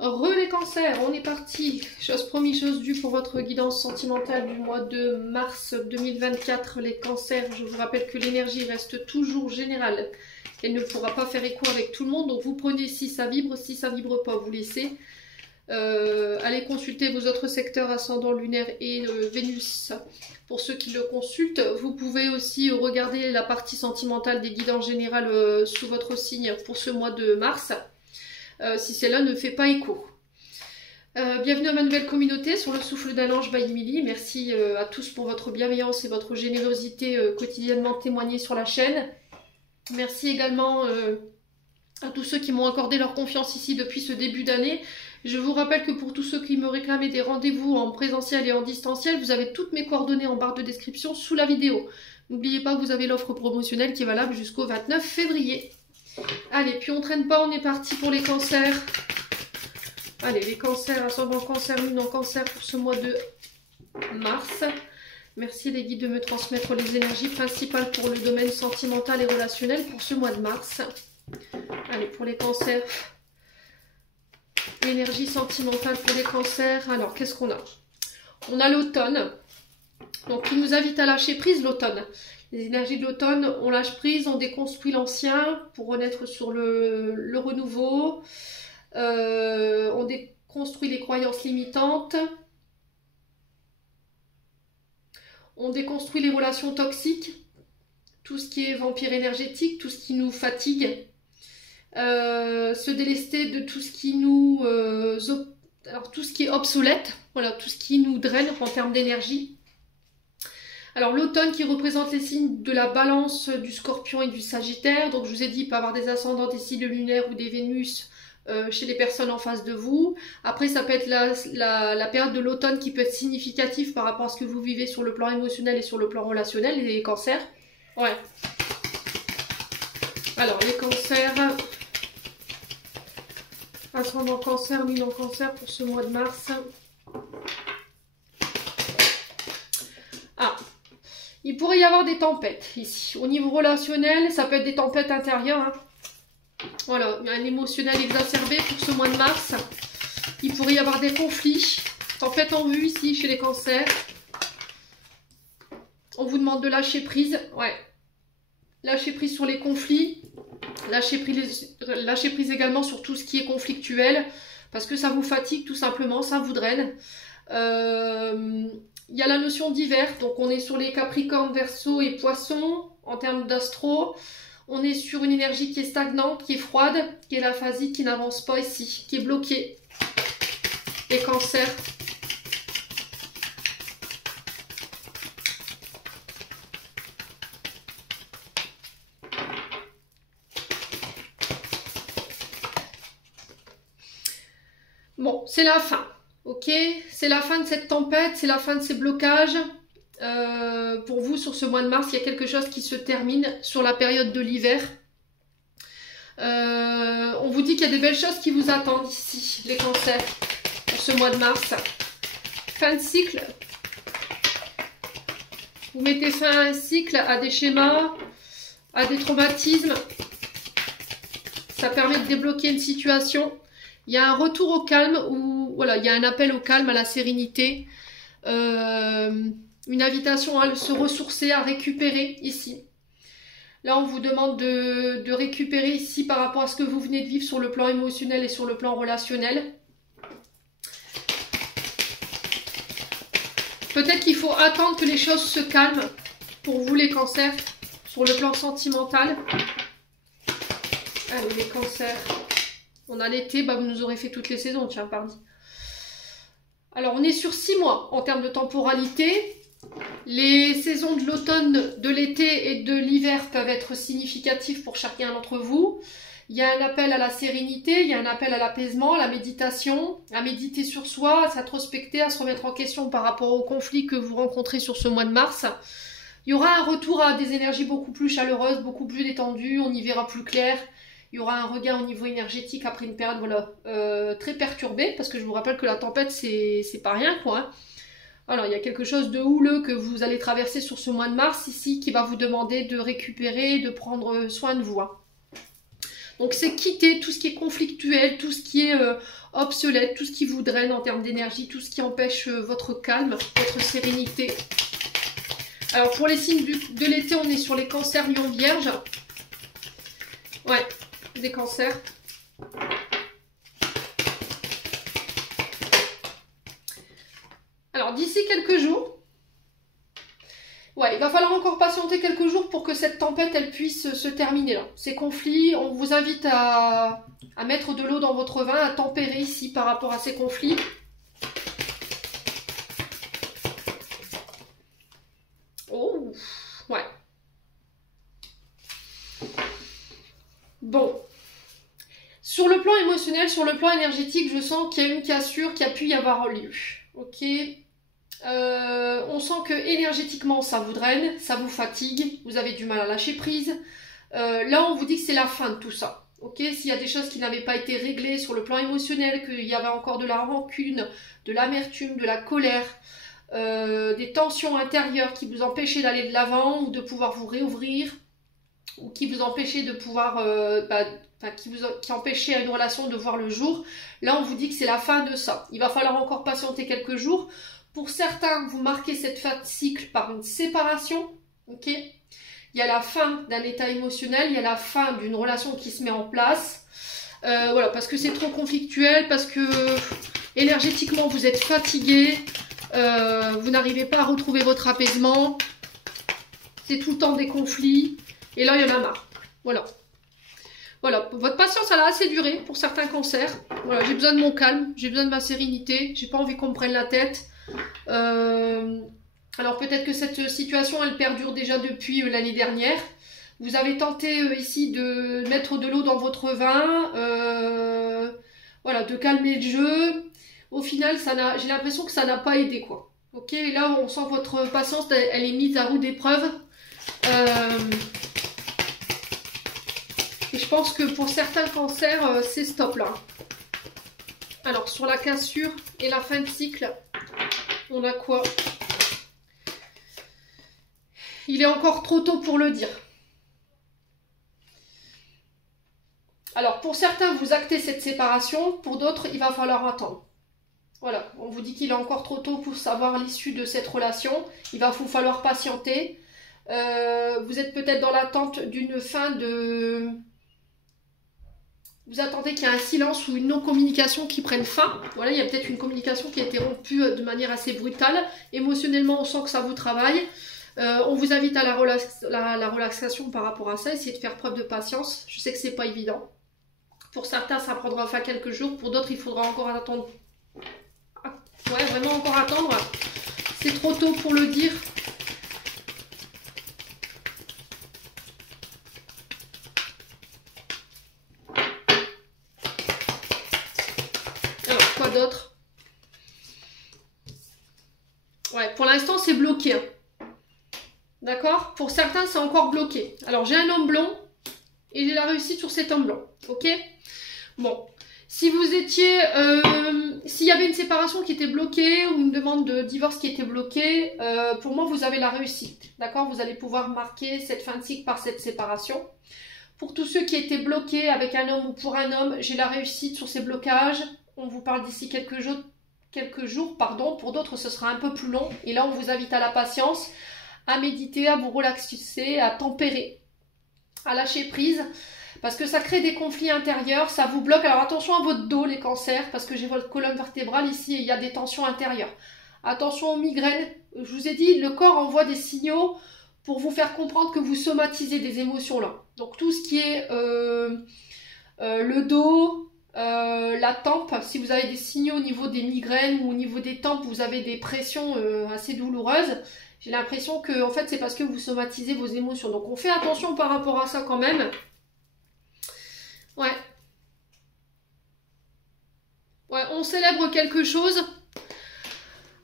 Les cancers, on est parti. Chose promise, chose due pour votre guidance sentimentale du mois de mars 2024. Les cancers, je vous rappelle que l'énergie reste toujours générale. Elle ne pourra pas faire écho avec tout le monde. Donc vous prenez si ça vibre pas, vous laissez. Allez consulter vos autres secteurs ascendant lunaire et Vénus. Pour ceux qui le consultent, vous pouvez aussi regarder la partie sentimentale des guidances générales sous votre signe pour ce mois de mars. Si celle-là ne fait pas écho. Bienvenue à ma nouvelle communauté sur le souffle d'un ange by Emily. Merci à tous pour votre bienveillance et votre générosité quotidiennement témoignée sur la chaîne. Merci également à tous ceux qui m'ont accordé leur confiance ici depuis ce début d'année. Je vous rappelle que pour tous ceux qui me réclamaient des rendez-vous en présentiel et en distanciel, vous avez toutes mes coordonnées en barre de description sous la vidéo. N'oubliez pas que vous avez l'offre promotionnelle qui est valable jusqu'au 29 février. Allez, puis on traîne pas, on est parti pour les cancers. Allez, les cancers, ascendant cancer, lune en cancer pour ce mois de mars. Merci les guides de me transmettre les énergies principales pour le domaine sentimental et relationnel pour ce mois de mars. Allez, pour les cancers, l'énergie sentimentale pour les cancers. Alors, qu'est-ce qu'on a? On a l'automne, donc qui nous invite à lâcher prise l'automne. Les énergies de l'automne, on lâche prise, on déconstruit l'ancien pour renaître sur le renouveau. On déconstruit les croyances limitantes. On déconstruit les relations toxiques. Tout ce qui est vampire énergétique, tout ce qui nous fatigue. Se délester de tout ce qui nous... alors tout ce qui est obsolète. Voilà, tout ce qui nous draine en termes d'énergie. Alors l'automne qui représente les signes de la balance, du scorpion et du sagittaire. Donc je vous ai dit, il peut avoir des ascendants, des signes lunaires ou des Vénus chez les personnes en face de vous. Après ça peut être la période de l'automne qui peut être significative par rapport à ce que vous vivez sur le plan émotionnel et sur le plan relationnel, les cancers. Ouais. Alors les cancers, ascendant cancer, lune en cancer pour ce mois de mars. Ah, il pourrait y avoir des tempêtes ici. Au niveau relationnel, ça peut être des tempêtes intérieures. Hein. Voilà, un émotionnel exacerbé pour ce mois de mars. Il pourrait y avoir des conflits. Tempête en vue ici chez les cancers. On vous demande de lâcher prise. Ouais. Lâcher prise sur les conflits. Lâcher prise également sur tout ce qui est conflictuel. Parce que ça vous fatigue tout simplement, ça vous draine. Il y a la notion d'hiver, donc on est sur les Capricornes, Verseaux et Poissons en termes d'astro. On est sur une énergie qui est stagnante, qui est froide, qui est la phasite, qui n'avance pas ici, qui est bloquée. Les cancers. Bon, c'est la fin. Ok, c'est la fin de cette tempête, c'est la fin de ces blocages. Pour vous, sur ce mois de mars, il y a quelque chose qui se termine sur la période de l'hiver. On vous dit qu'il y a des belles choses qui vous attendent ici, les cancers, pour ce mois de mars. Fin de cycle. Vous mettez fin à un cycle, à des schémas, à des traumatismes. Ça permet de débloquer une situation. Il y a un retour au calme, ou voilà, il y a un appel au calme, à la sérénité. Une invitation à se ressourcer, à récupérer ici. Là, on vous demande de récupérer ici par rapport à ce que vous venez de vivre sur le plan émotionnel et sur le plan relationnel. Peut-être qu'il faut attendre que les choses se calment pour vous, les cancers, sur le plan sentimental. Allez, les cancers. On a l'été, bah vous nous aurez fait toutes les saisons, tiens, pardon. Alors, on est sur 6 mois en termes de temporalité. Les saisons de l'automne, de l'été et de l'hiver peuvent être significatives pour chacun d'entre vous. Il y a un appel à la sérénité, il y a un appel à l'apaisement, à la méditation, à méditer sur soi, à s'introspecter, à se remettre en question par rapport aux conflits que vous rencontrez sur ce mois de mars. Il y aura un retour à des énergies beaucoup plus chaleureuses, beaucoup plus détendues, on y verra plus clair. Il y aura un regain au niveau énergétique après une période voilà, très perturbée, parce que je vous rappelle que la tempête, c'est pas rien, quoi. Hein. Alors, il y a quelque chose de houleux que vous allez traverser sur ce mois de mars, ici, qui va vous demander de récupérer, de prendre soin de vous. Hein. Donc c'est quitter tout ce qui est conflictuel, tout ce qui est obsolète, tout ce qui vous draine en termes d'énergie, tout ce qui empêche votre calme, votre sérénité. Alors pour les signes de l'été, on est sur les cancers, lions, vierges. Ouais, des cancers. Alors d'ici quelques jours, ouais, il va falloir encore patienter quelques jours pour que cette tempête elle puisse se terminer là. Ces conflits, on vous invite à mettre de l'eau dans votre vin, à tempérer ici par rapport à ces conflits. Oh, ouais. Bon. Sur le plan émotionnel, sur le plan énergétique, je sens qu'il y a une cassure qui a pu y avoir lieu. Ok. On sent que énergétiquement ça vous draine, ça vous fatigue, vous avez du mal à lâcher prise. Là on vous dit que c'est la fin de tout ça. Ok, s'il y a des choses qui n'avaient pas été réglées sur le plan émotionnel, qu'il y avait encore de la rancune, de l'amertume, de la colère, des tensions intérieures qui vous empêchaient d'aller de l'avant ou de pouvoir vous réouvrir, ou qui vous empêchaient de pouvoir, qui empêchaient à une relation de voir le jour, là on vous dit que c'est la fin de ça. Il va falloir encore patienter quelques jours. Pour certains, vous marquez cette fin de cycle par une séparation, ok. Il y a la fin d'un état émotionnel, il y a la fin d'une relation qui se met en place. Voilà, parce que c'est trop conflictuel, parce que énergétiquement vous êtes fatigué, vous n'arrivez pas à retrouver votre apaisement. C'est tout le temps des conflits, et là il y en a marre. Voilà. Voilà, votre patience elle a assez duré pour certains cancers. Voilà, j'ai besoin de mon calme, j'ai besoin de ma sérénité, j'ai pas envie qu'on me prenne la tête. Alors peut-être que cette situation elle perdure déjà depuis l'année dernière. Vous avez tenté ici de mettre de l'eau dans votre vin, voilà, de calmer le jeu. Au final, j'ai l'impression que ça n'a pas aidé quoi. Ok, et là on sent que votre patience elle est mise à rude épreuve. Et je pense que pour certains cancers, c'est stop là. Alors sur la cassure et la fin de cycle, on a quoi? Il est encore trop tôt pour le dire. Alors pour certains, vous actez cette séparation, pour d'autres, il va falloir attendre. Voilà, on vous dit qu'il est encore trop tôt pour savoir l'issue de cette relation. Il va vous falloir patienter. Vous êtes peut-être dans l'attente d'une fin de... Vous attendez qu'il y ait un silence ou une non-communication qui prenne fin. Voilà, il y a peut-être une communication qui a été rompue de manière assez brutale. Émotionnellement, on sent que ça vous travaille. On vous invite à la relaxation par rapport à ça. Essayez de faire preuve de patience. Je sais que c'est pas évident. Pour certains, ça prendra enfin quelques jours. Pour d'autres, il faudra encore attendre. Ouais, vraiment encore attendre. C'est trop tôt pour le dire. Alors, quoi d'autre? Ouais, pour l'instant, c'est bloqué. D'accord? Pour certains, c'est encore bloqué. Alors, j'ai un homme blond et j'ai la réussite sur cet homme blond. Ok? Bon. Si vous étiez... s'il y avait une séparation qui était bloquée ou une demande de divorce qui était bloquée, pour moi, vous avez la réussite. D'accord? Vous allez pouvoir marquer cette fin de cycle par cette séparation. Pour tous ceux qui étaient bloqués avec un homme ou pour un homme, j'ai la réussite sur ces blocages. On vous parle d'ici quelques jours, pardon. Pour d'autres, ce sera un peu plus long. Et là, on vous invite à la patience, à méditer, à vous relaxer, à tempérer, à lâcher prise. Parce que ça crée des conflits intérieurs, ça vous bloque. Alors attention à votre dos, les cancers, parce que j'ai votre colonne vertébrale ici et il y a des tensions intérieures. Attention aux migraines. Je vous ai dit, le corps envoie des signaux pour vous faire comprendre que vous somatisez des émotions là. Donc tout ce qui est le dos, la tempe, si vous avez des signaux au niveau des migraines ou au niveau des tempes, vous avez des pressions assez douloureuses, j'ai l'impression que en fait c'est parce que vous somatisez vos émotions. Donc on fait attention par rapport à ça quand même. Ouais. Ouais, on célèbre quelque chose.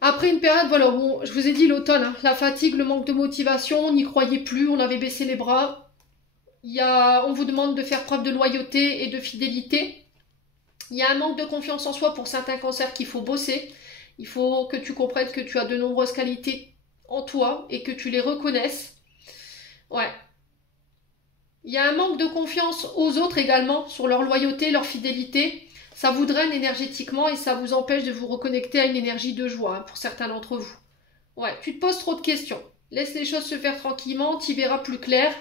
Après une période, voilà, bon, je vous ai dit l'automne, hein, la fatigue, le manque de motivation, on n'y croyait plus, on avait baissé les bras. On vous demande de faire preuve de loyauté et de fidélité. Il y a un manque de confiance en soi pour certains cancers qu'il faut bosser. Il faut que tu comprennes que tu as de nombreuses qualités en toi et que tu les reconnaisses. Ouais. Il y a un manque de confiance aux autres également, sur leur loyauté, leur fidélité. Ça vous draine énergétiquement et ça vous empêche de vous reconnecter à une énergie de joie, hein, pour certains d'entre vous. Ouais, tu te poses trop de questions. Laisse les choses se faire tranquillement, tu y verras plus clair.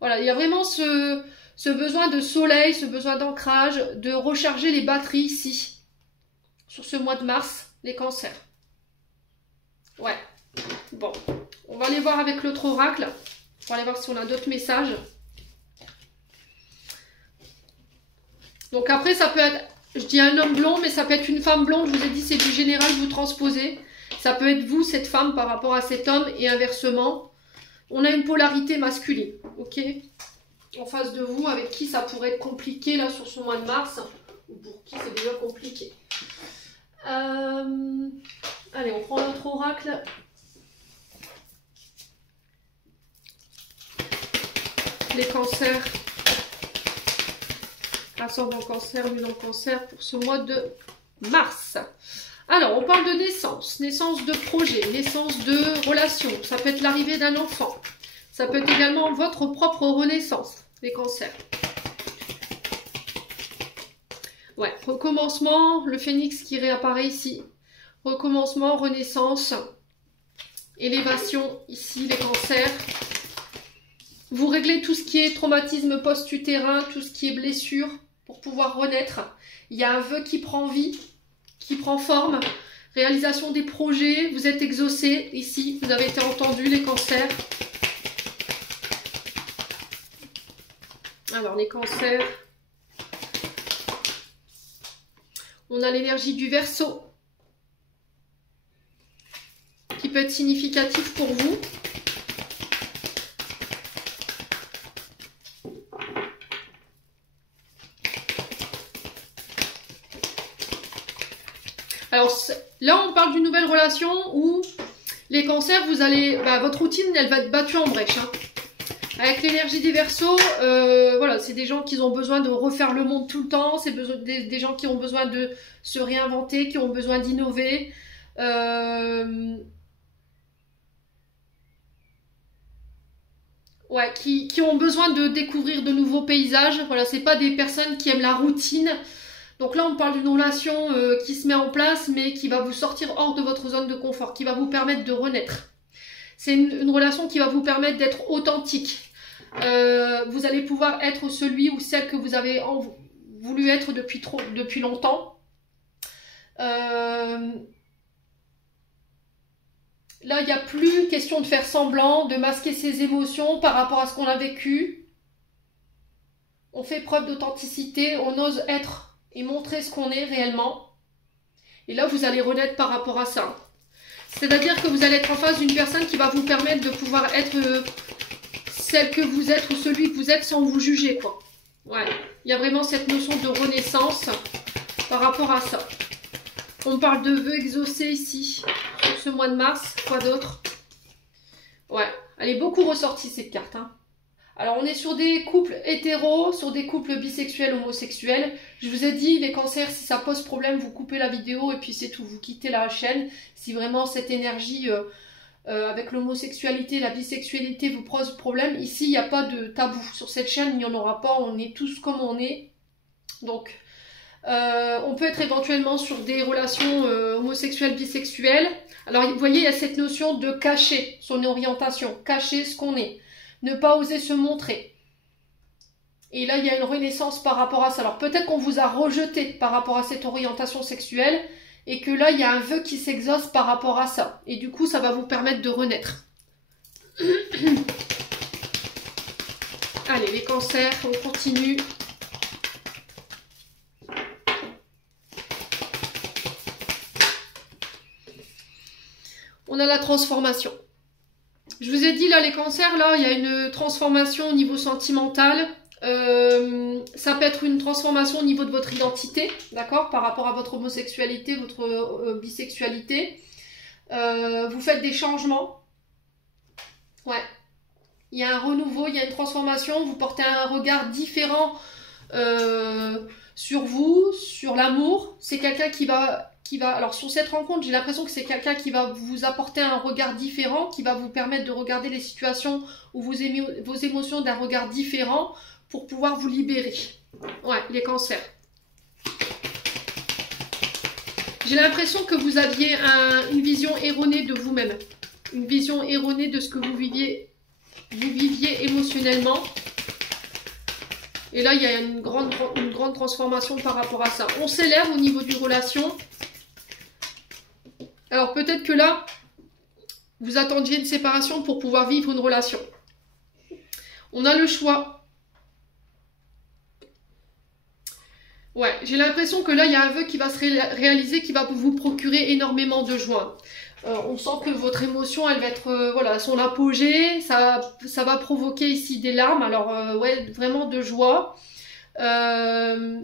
Voilà, il y a vraiment ce besoin de soleil, ce besoin d'ancrage, de recharger les batteries ici, sur ce mois de mars, les cancers. Ouais, bon, on va aller voir avec l'autre oracle. On va aller voir si on a d'autres messages. Donc après, ça peut être, je dis un homme blond, mais ça peut être une femme blonde. Je vous ai dit, c'est du général, vous transposez. Ça peut être vous, cette femme, par rapport à cet homme, et inversement. On a une polarité masculine, ok? En face de vous, avec qui ça pourrait être compliqué, là, sur ce mois de mars. Ou pour qui c'est déjà compliqué. Allez, on prend notre oracle. Les cancers. Ascendant cancer, lune en cancer pour ce mois de mars. Alors, on parle de naissance, naissance de projet, naissance de relation. Ça peut être l'arrivée d'un enfant. Ça peut être également votre propre renaissance, les cancers. Ouais, recommencement, le phénix qui réapparaît ici. Recommencement, renaissance, élévation, ici, les cancers. Vous réglez tout ce qui est traumatisme post-utérin, tout ce qui est blessure, pour pouvoir renaître. Il y a un vœu qui prend vie, qui prend forme. Réalisation des projets, vous êtes exaucés ici, vous avez été entendus, les cancers. Alors, les cancers. On a l'énergie du Verseau, qui peut être significatif pour vous. Alors là, on parle d'une nouvelle relation où les cancers, vous allez, votre routine, elle va être battue en brèche. Hein. Avec l'énergie des Verseaux, voilà, c'est des gens qui ont besoin de refaire le monde tout le temps. C'est des gens qui ont besoin de se réinventer, qui ont besoin d'innover. Ouais, qui ont besoin de découvrir de nouveaux paysages. Voilà, c'est pas des personnes qui aiment la routine. Donc là, on parle d'une relation qui se met en place, mais qui va vous sortir hors de votre zone de confort, qui va vous permettre de renaître. C'est une relation qui va vous permettre d'être authentique. Vous allez pouvoir être celui ou celle que vous avez voulu être depuis longtemps. Là, il n'y a plus question de faire semblant, de masquer ses émotions par rapport à ce qu'on a vécu. On fait preuve d'authenticité, on ose être et montrer ce qu'on est réellement. Et là, vous allez renaître par rapport à ça. C'est-à-dire que vous allez être en face d'une personne qui va vous permettre de pouvoir être celle que vous êtes ou celui que vous êtes sans vous juger, quoi. Ouais. Il y a vraiment cette notion de renaissance par rapport à ça. On parle de vœux exaucés ici, sur ce mois de mars. Quoi d'autre? Ouais. Elle est beaucoup ressortie, cette carte, hein. Alors, on est sur des couples hétéros, sur des couples bisexuels, homosexuels. Je vous ai dit, les cancers, si ça pose problème, vous coupez la vidéo et puis c'est tout. Vous quittez la chaîne. Si vraiment cette énergie avec l'homosexualité, la bisexualité vous pose problème, ici, il n'y a pas de tabou. Sur cette chaîne, il n'y en aura pas. On est tous comme on est. Donc, on peut être éventuellement sur des relations homosexuelles, bisexuelles. Alors, vous voyez, il y a cette notion de cacher son orientation, cacher ce qu'on est. Ne pas oser se montrer. Et là, il y a une renaissance par rapport à ça. Alors peut-être qu'on vous a rejeté par rapport à cette orientation sexuelle et que là, il y a un vœu qui s'exauce par rapport à ça. Et du coup, ça va vous permettre de renaître. Allez, les cancers, on continue. On a la transformation. Je vous ai dit, là, les cancers, là, il y a une transformation au niveau sentimental. Ça peut être une transformation au niveau de votre identité, d'accord, par rapport à votre homosexualité, votre bisexualité. Vous faites des changements. Ouais. Il y a un renouveau, il y a une transformation. Vous portez un regard différent sur vous, sur l'amour. C'est quelqu'un qui va qui va... Alors sur cette rencontre, j'ai l'impression que c'est quelqu'un qui va vous apporter un regard différent, qui va vous permettre de regarder les situations ou vos émotions d'un regard différent pour pouvoir vous libérer. Ouais, les cancers. J'ai l'impression que vous aviez une vision erronée de vous-même. Une vision erronée de ce que vous viviez émotionnellement. Et là, il y a une grande transformation par rapport à ça. On s'élève au niveau d'une relation. Alors peut-être que là, vous attendiez une séparation pour pouvoir vivre une relation. On a le choix. Ouais, j'ai l'impression que là, il y a un vœu qui va se réaliser, qui va vous procurer énormément de joie. On sent que votre émotion, elle va être voilà, à son apogée. Ça va provoquer ici des larmes. Alors, ouais, vraiment de joie. Un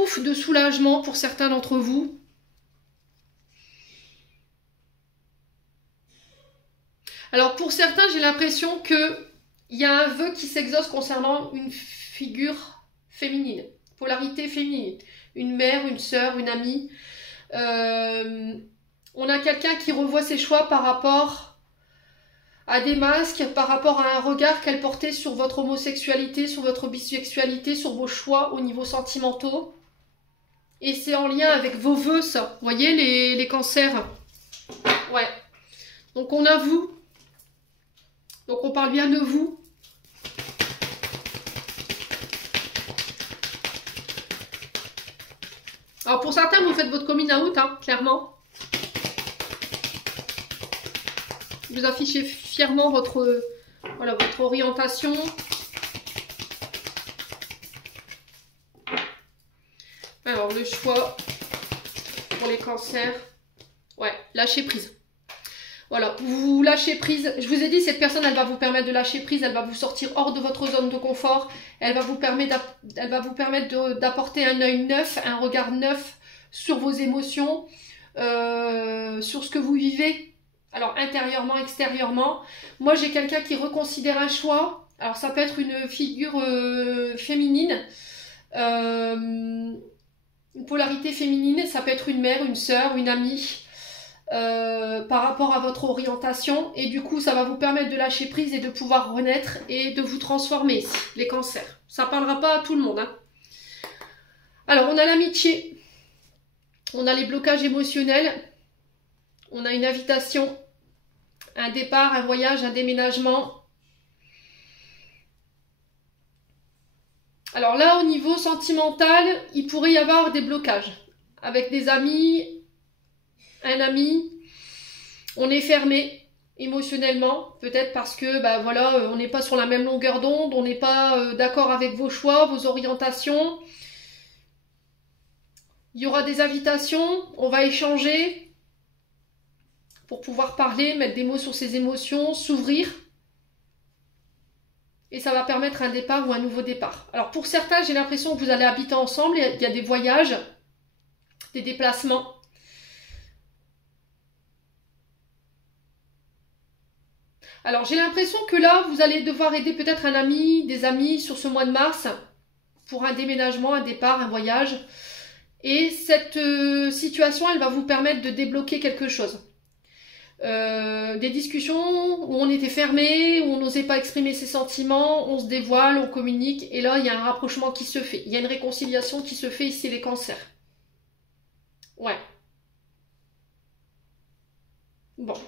ouf de soulagement pour certains d'entre vous. Alors, pour certains, j'ai l'impression qu'il y a un vœu qui s'exauce concernant une figure féminine. Polarité féminine. Une mère, une sœur, une amie. On a quelqu'un qui revoit ses choix par rapport à des masques, par rapport à un regard qu'elle portait sur votre homosexualité, sur votre bisexualité, sur vos choix au niveau sentimentaux. Et c'est en lien avec vos vœux, ça. Vous voyez, les cancers. Ouais. Donc on a vous. Donc on parle bien de vous. Alors pour certains, vous faites votre coming out, hein, clairement. Vous affichez fièrement votre orientation. Alors le choix pour les cancers. Ouais, lâcher prise. Voilà, vous lâchez prise. Je vous ai dit, cette personne, elle va vous permettre de lâcher prise. Elle va vous sortir hors de votre zone de confort. Elle va vous permettre d'apporter un œil neuf, un regard neuf sur vos émotions, sur ce que vous vivez. Alors, intérieurement, extérieurement. Moi, j'ai quelqu'un qui reconsidère un choix. Alors, ça peut être une figure féminine. Une polarité féminine. Ça peut être une mère, une sœur, une amie. Par rapport à votre orientation. Et du coup, ça va vous permettre de lâcher prise et de pouvoir renaître et de vous transformer, les cancers. Ça ne parlera pas à tout le monde. Hein. Alors, on a l'amitié. On a les blocages émotionnels. On a une invitation. Un départ, un voyage, un déménagement. Alors là, au niveau sentimental, il pourrait y avoir des blocages. Avec des amis, un ami, on est fermé émotionnellement, peut-être parce que voilà, on n'est pas sur la même longueur d'onde, on n'est pas d'accord avec vos choix, vos orientations. Il y aura des invitations, on va échanger pour pouvoir parler, mettre des mots sur ses émotions, s'ouvrir. Et ça va permettre un départ ou un nouveau départ. Alors pour certains, j'ai l'impression que vous allez habiter ensemble, il y a des voyages, des déplacements. Alors j'ai l'impression que là, vous allez devoir aider peut-être un ami, des amis sur ce mois de mars pour un déménagement, un départ, un voyage. Et cette situation, elle va vous permettre de débloquer quelque chose. Des discussions où on était fermé, où on n'osait pas exprimer ses sentiments, on se dévoile, on communique. Et là, il y a un rapprochement qui se fait. Il y a une réconciliation qui se fait ici, les cancers. Ouais. Bon.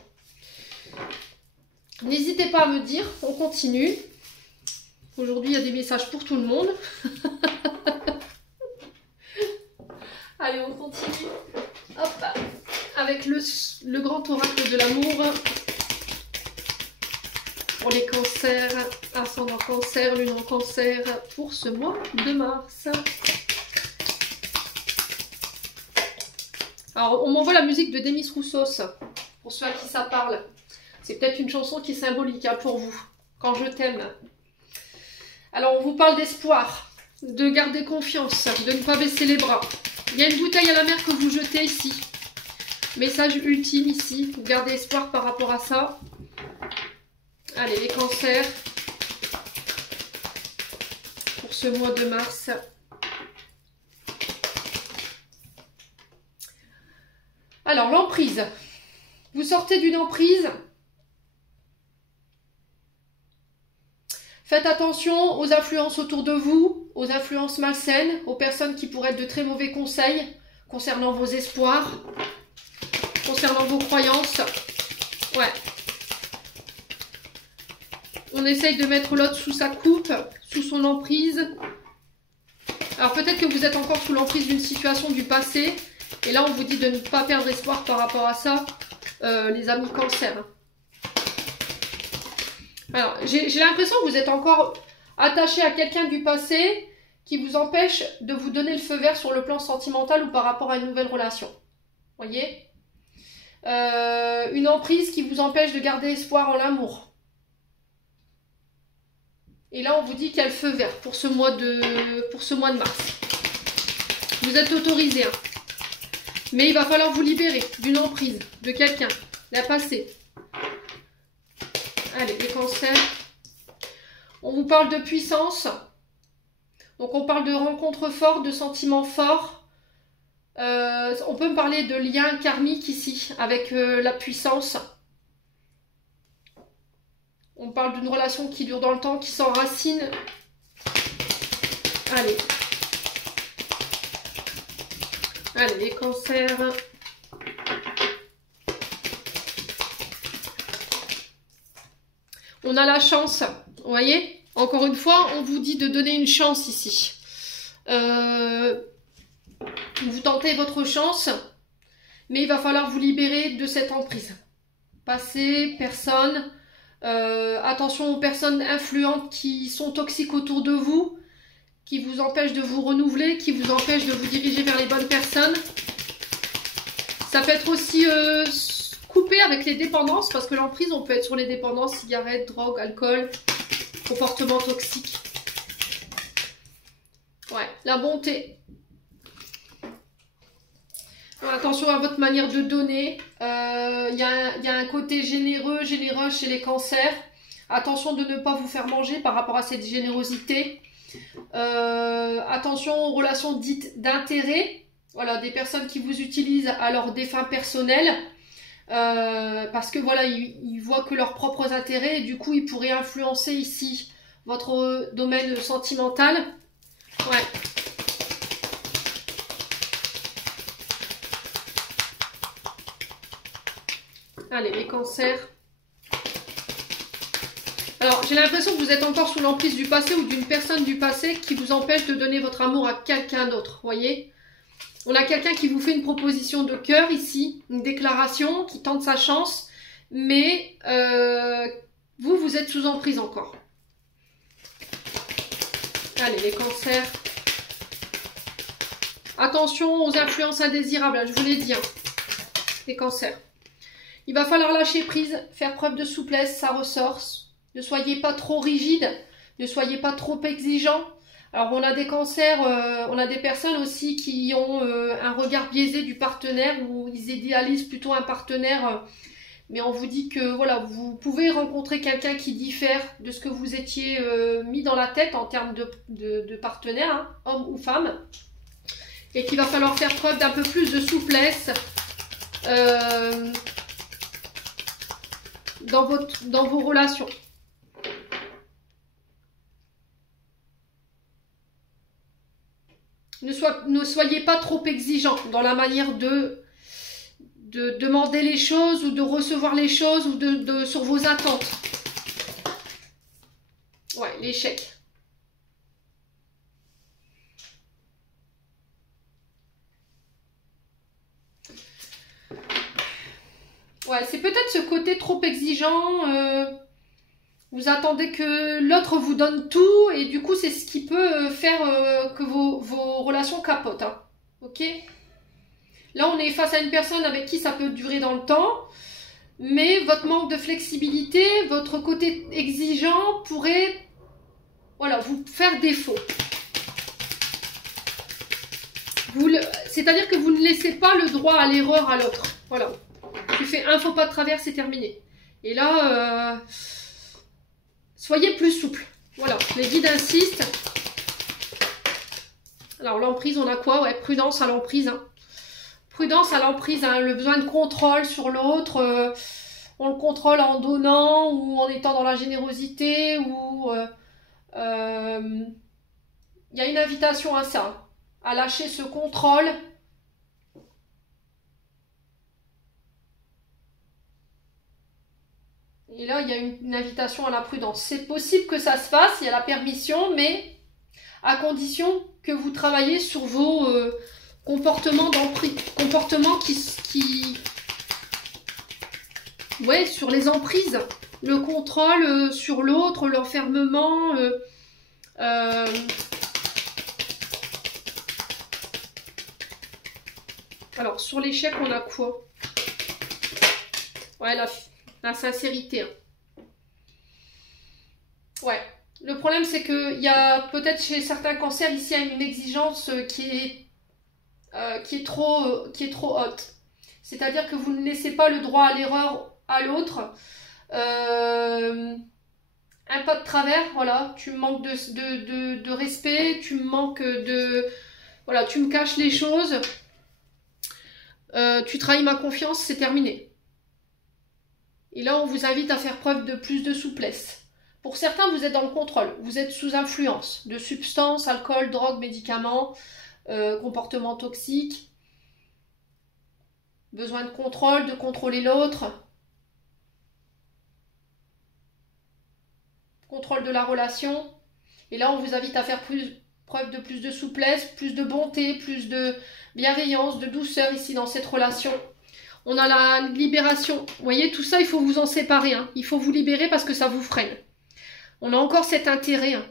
N'hésitez pas à me dire, on continue. Aujourd'hui, il y a des messages pour tout le monde. Allez, on continue. Hop, avec le grand oracle de l'amour. Pour les cancers, ascendant cancer, lune en cancer, pour ce mois de mars. Alors, on m'envoie la musique de Demis Roussos, pour ceux à qui ça parle. C'est peut-être une chanson qui est symbolique hein, pour vous, quand je t'aime. Alors, on vous parle d'espoir, de garder confiance, de ne pas baisser les bras. Il y a une bouteille à la mer que vous jetez ici. Message ultime ici, vous gardez espoir par rapport à ça. Allez, les cancers, pour ce mois de mars. Alors, l'emprise. Vous sortez d'une emprise. Faites attention aux influences autour de vous, aux influences malsaines, aux personnes qui pourraient être de très mauvais conseils concernant vos espoirs, concernant vos croyances. Ouais. On essaye de mettre l'autre sous sa coupe, sous son emprise. Alors peut-être que vous êtes encore sous l'emprise d'une situation du passé. Et là, on vous dit de ne pas perdre espoir par rapport à ça, les amis Cancer. Alors, j'ai l'impression que vous êtes encore attaché à quelqu'un du passé qui vous empêche de vous donner le feu vert sur le plan sentimental ou par rapport à une nouvelle relation. Voyez, une emprise qui vous empêche de garder espoir en l'amour. Et là, on vous dit qu'il y a le feu vert pour ce mois de mars. Vous êtes autorisé, hein. Mais il va falloir vous libérer d'une emprise, de quelqu'un, d'un passé. Allez, les cancers. On vous parle de puissance. Donc, on parle de rencontres fortes, de sentiments forts. On peut me parler de liens karmiques ici, avec la puissance. On parle d'une relation qui dure dans le temps, qui s'enracine. Allez. Allez, les cancers. On a la chance, vous voyez? Encore une fois, on vous dit de donner une chance ici. Vous tentez votre chance, mais il va falloir vous libérer de cette emprise. Passé, personne. Attention aux personnes influentes qui sont toxiques autour de vous, qui vous empêchent de vous renouveler, qui vous empêchent de vous diriger vers les bonnes personnes. Ça peut être aussi coupé avec les dépendances, parce que l'emprise, on peut être sur les dépendances, cigarettes, drogue, alcool, comportement toxique. Ouais, la bonté. Attention à votre manière de donner. Il y a un côté généreux chez les cancers. Attention de ne pas vous faire manger par rapport à cette générosité. Attention aux relations dites d'intérêt. Voilà, des personnes qui vous utilisent à leurs des fins personnelles. Parce que voilà, ils voient que leurs propres intérêts et du coup, ils pourraient influencer ici votre domaine sentimental. Ouais. Allez, les cancers. Alors, j'ai l'impression que vous êtes encore sous l'emprise du passé ou d'une personne du passé qui vous empêche de donner votre amour à quelqu'un d'autre, voyez? On a quelqu'un qui vous fait une proposition de cœur ici, une déclaration, qui tente sa chance, mais vous êtes sous emprise encore. Allez, les cancers. Attention aux influences indésirables, je vous l'ai dit, hein. Les cancers. Il va falloir lâcher prise, faire preuve de souplesse, ça ressort. Ne soyez pas trop rigide, ne soyez pas trop exigeant. Alors on a des cancers, on a des personnes aussi qui ont un regard biaisé du partenaire, où ils idéalisent plutôt un partenaire, mais on vous dit que voilà, vous pouvez rencontrer quelqu'un qui diffère de ce que vous étiez mis dans la tête en termes de partenaire, hein, homme ou femme, et qu'il va falloir faire preuve d'un peu plus de souplesse dans vos relations. Ne soyez pas trop exigeant dans la manière de demander les choses ou de recevoir les choses ou sur vos attentes. Ouais, l'échec. Ouais, c'est peut-être ce côté trop exigeant. Vous attendez que l'autre vous donne tout et du coup, c'est ce qui peut faire que vos relations capotent. Hein. Ok? Là, on est face à une personne avec qui ça peut durer dans le temps, mais votre manque de flexibilité, votre côté exigeant pourrait, voilà, vous faire défaut. C'est-à-dire que vous ne laissez pas le droit à l'erreur à l'autre. Voilà. Tu fais un faux pas de travers, c'est terminé. Et là, soyez plus souple. Voilà, les guides insistent. Alors, l'emprise, on a quoi? Ouais, prudence à l'emprise. Hein. Prudence à l'emprise, hein, le besoin de contrôle sur l'autre, on le contrôle en donnant ou en étant dans la générosité ou il y a une invitation à ça, à lâcher ce contrôle. Et là, il y a une invitation à la prudence. C'est possible que ça se fasse, il y a la permission, mais à condition que vous travaillez sur vos comportements d'emprise, comportements ouais, sur les emprises, le contrôle sur l'autre, l'enfermement. Alors, sur l'échec, on a quoi? Ouais, la sincérité. Hein. Ouais. Le problème, c'est qu'il y a peut-être chez certains cancers ici une exigence qui est trop haute. C'est-à-dire que vous ne laissez pas le droit à l'erreur à l'autre. Un pas de travers, voilà. Tu me manques de respect, tu me manques de... Voilà, tu me caches les choses. Tu trahis ma confiance, c'est terminé. Et là, on vous invite à faire preuve de plus de souplesse. Pour certains, vous êtes dans le contrôle. Vous êtes sous influence de substances, alcool, drogue, médicaments, comportements toxiques. Besoin de contrôle, de contrôler l'autre. Contrôle de la relation. Et là, on vous invite à faire preuve de plus de souplesse, plus de bonté, plus de bienveillance, de douceur ici dans cette relation. On a la libération. Vous voyez, tout ça, il faut vous en séparer. Hein. Il faut vous libérer parce que ça vous freine. On a encore cet intérêt. Hein.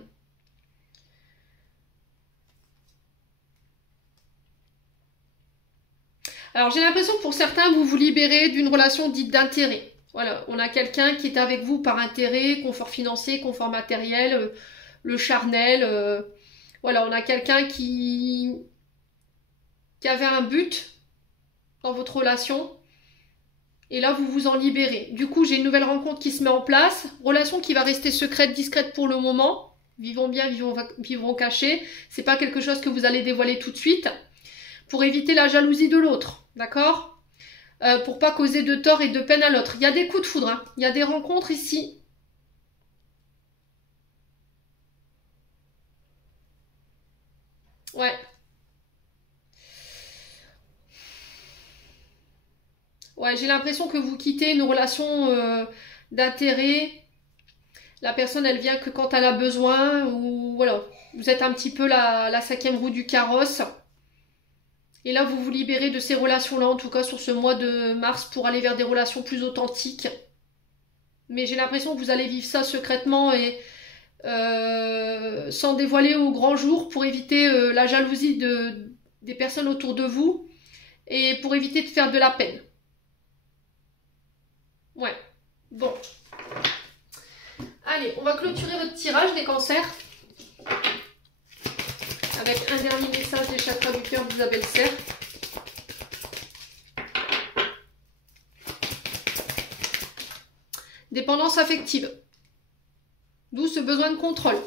Alors, j'ai l'impression que pour certains, vous vous libérez d'une relation dite d'intérêt. Voilà, on a quelqu'un qui est avec vous par intérêt, confort financier, confort matériel, le charnel. Voilà, on a quelqu'un qui avait un but dans votre relation. Et là, vous vous en libérez. Du coup, j'ai une nouvelle rencontre qui se met en place. Relation qui va rester secrète, discrète pour le moment. Vivons bien, vivons cachés. C'est pas quelque chose que vous allez dévoiler tout de suite. Pour éviter la jalousie de l'autre. D'accord ? Pour pas causer de tort et de peine à l'autre. Il y a des coups de foudre. Hein. Il y a des rencontres ici. Ouais. Ouais, j'ai l'impression que vous quittez une relation d'intérêt. La personne, elle vient que quand elle a besoin. Ou voilà, vous êtes un petit peu la cinquième roue du carrosse. Et là, vous vous libérez de ces relations-là, en tout cas sur ce mois de mars, pour aller vers des relations plus authentiques. Mais j'ai l'impression que vous allez vivre ça secrètement et sans dévoiler au grand jour pour éviter la jalousie des personnes autour de vous et pour éviter de faire de la peine. Ouais, bon. Allez, on va clôturer votre tirage des cancers avec un dernier message des chakras du cœur d'Isabelle Serre. Dépendance affective. D'où ce besoin de contrôle.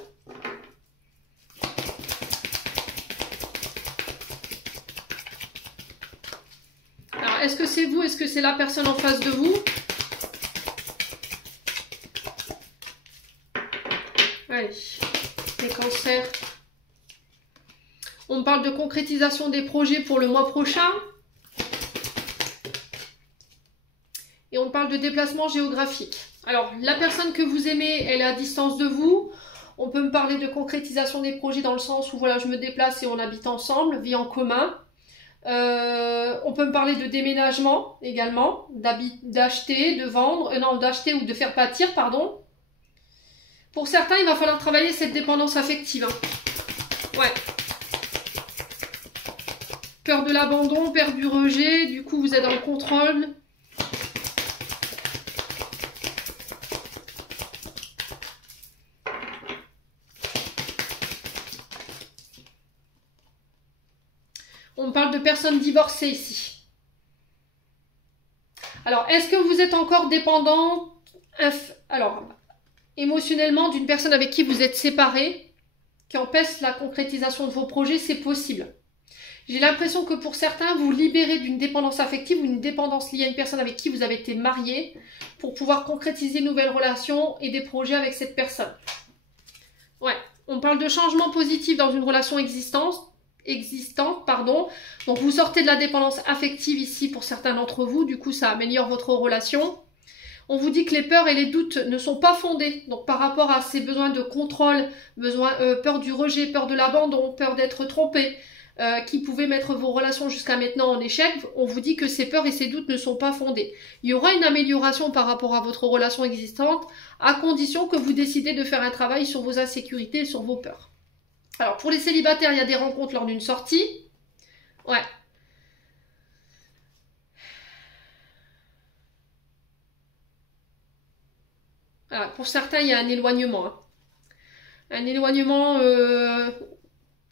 Alors, est-ce que c'est vous? Est-ce que c'est la personne en face de vous? Allez, les cancers. On parle de concrétisation des projets pour le mois prochain. Et on parle de déplacement géographique. Alors, la personne que vous aimez, elle est à distance de vous. On peut me parler de concrétisation des projets dans le sens où voilà, je me déplace et on habite ensemble, vie en commun. On peut me parler de déménagement également, d'acheter, de vendre, non, d'acheter ou de faire pâtir, pardon. Pour certains, il va falloir travailler cette dépendance affective. Hein. Ouais. Peur de l'abandon, peur du rejet, du coup vous êtes dans le contrôle. On parle de personnes divorcées ici. Alors, est-ce que vous êtes encore dépendant émotionnellement d'une personne avec qui vous êtes séparés, qui empêche la concrétisation de vos projets? C'est possible. J'ai l'impression que pour certains, vous libérez d'une dépendance affective ou une dépendance liée à une personne avec qui vous avez été marié pour pouvoir concrétiser une nouvelle relation et des projets avec cette personne. Ouais, on parle de changement positif dans une relation existante. Donc vous sortez de la dépendance affective ici pour certains d'entre vous, du coup ça améliore votre relation. On vous dit que les peurs et les doutes ne sont pas fondés, donc par rapport à ces besoins de contrôle, peur du rejet, peur de l'abandon, peur d'être trompé, qui pouvaient mettre vos relations jusqu'à maintenant en échec, on vous dit que ces peurs et ces doutes ne sont pas fondés. Il y aura une amélioration par rapport à votre relation existante, à condition que vous décidez de faire un travail sur vos insécurités et sur vos peurs. Alors pour les célibataires, il y a des rencontres lors d'une sortie. Ouais. Alors, pour certains, il y a un éloignement. Hein. Un éloignement...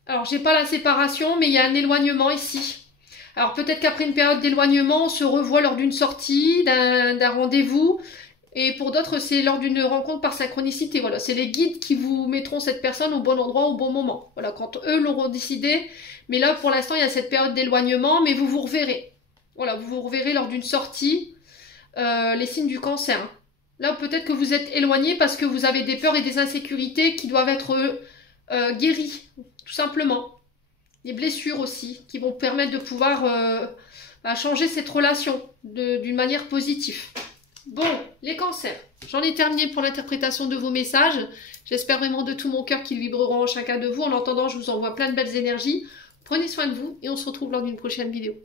Alors, j'ai pas la séparation, mais il y a un éloignement ici. Alors, peut-être qu'après une période d'éloignement, on se revoit lors d'une sortie, d'un rendez-vous. Et pour d'autres, c'est lors d'une rencontre par synchronicité. Voilà, c'est les guides qui vous mettront cette personne au bon endroit, au bon moment. Voilà, quand eux l'auront décidé. Mais là, pour l'instant, il y a cette période d'éloignement, mais vous vous reverrez. Voilà, vous vous reverrez lors d'une sortie. Les signes du cancer. Là, peut-être que vous êtes éloigné parce que vous avez des peurs et des insécurités qui doivent être guéries, tout simplement. Des blessures aussi, qui vont permettre de pouvoir changer cette relation d'une manière positive. Bon, les cancers. J'en ai terminé pour l'interprétation de vos messages. J'espère vraiment de tout mon cœur qu'ils vibreront en chacun de vous. En attendant, je vous envoie plein de belles énergies. Prenez soin de vous et on se retrouve lors d'une prochaine vidéo.